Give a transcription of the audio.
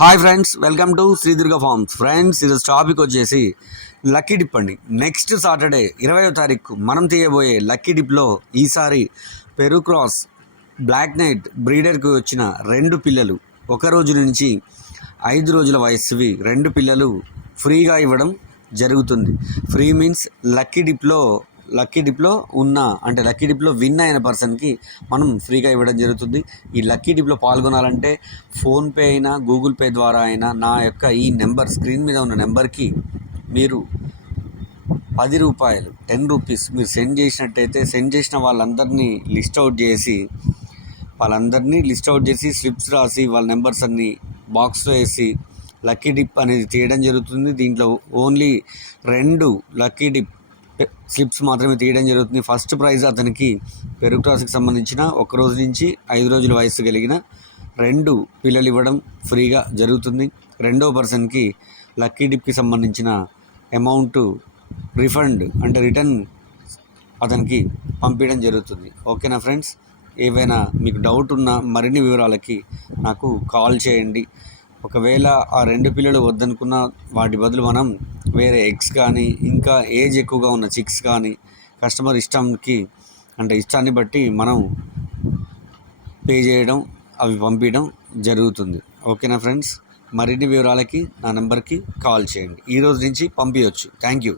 Hi friends, welcome to Sri Durga farms. Friends, ఈరోజు topic వచ్చేసి lucky dip అండి. నెక్స్ట్ సాటర్డే 20వ తారీఖు మనం తీయబోయే లక్కీ డిప్లో ఈసారి పెరు క్రాస్ బ్లాక్ నైట్ బ్రీడర్కి వచ్చిన 2 పిల్లలు, ఒక రోజు నుంచి 5 రోజుల వయసువి 2 పిల్లలు ఫ్రీగా ఇవ్వడం జరుగుతుంది. ఫ్రీ మీన్స్ లక్కీ డిప్లో ఉన్న అంటే లక్కీ డిప్లో విన్ అయిన పర్సన్కి మనం ఫ్రీగా ఇవ్వడం జరుగుతుంది. ఈ లక్కీ డిప్లో పాల్గొనాలంటే ఫోన్పే అయినా గూగుల్ పే ద్వారా అయినా నా యొక్క ఈ నెంబర్, స్క్రీన్ మీద ఉన్న నెంబర్కి మీరు 10 రూపాయలు 10 రూపీస్ మీరు సెండ్ చేసినట్టయితే, సెండ్ చేసిన వాళ్ళందరినీ లిస్ట్ అవుట్ చేసి స్లిప్స్ రాసి వాళ్ళ నెంబర్స్ అన్నీ బాక్స్లో వేసి లక్కీ డిప్ అనేది తీయడం జరుగుతుంది. దీంట్లో ఓన్లీ 2 లక్కీ డిప్ స్లిప్స్ మాత్రమే తీయడం జరుగుతుంది. ఫస్ట్ ప్రైజ్ అతనికి పెరు క్రాస్కి సంబంధించిన 1 రోజు నుంచి 5 రోజుల వయసు కలిగిన 2 పిల్లలు ఇవ్వడం ఫ్రీగా జరుగుతుంది. రెండో పర్సన్కి లక్కీ డిప్కి సంబంధించిన అమౌంట్ రిఫండ్ అంటే రిటర్న్ అతనికి పంపించడం జరుగుతుంది. ఓకేనా ఫ్రెండ్స్? ఏవైనా మీకు డౌట్ ఉన్న మరిన్ని వివరాలకి నాకు కాల్ చేయండి. ఒకవేళ ఆ 2 పిల్లలు వద్దనుకున్న వాటి బదులు మనం వేరే ఎగ్స్ కానీ, ఇంకా ఏజ్ ఎక్కువగా ఉన్న చిక్స్ కానీ కస్టమర్ ఇష్టాన్ని బట్టి మనం పే చేయడం, అవి పంపించడం జరుగుతుంది. ఓకేనా ఫ్రెండ్స్? మరిన్ని వివరాలకి నా నెంబర్కి కాల్ చేయండి. ఈ రోజు నుంచి పంపించవచ్చు. Thank you.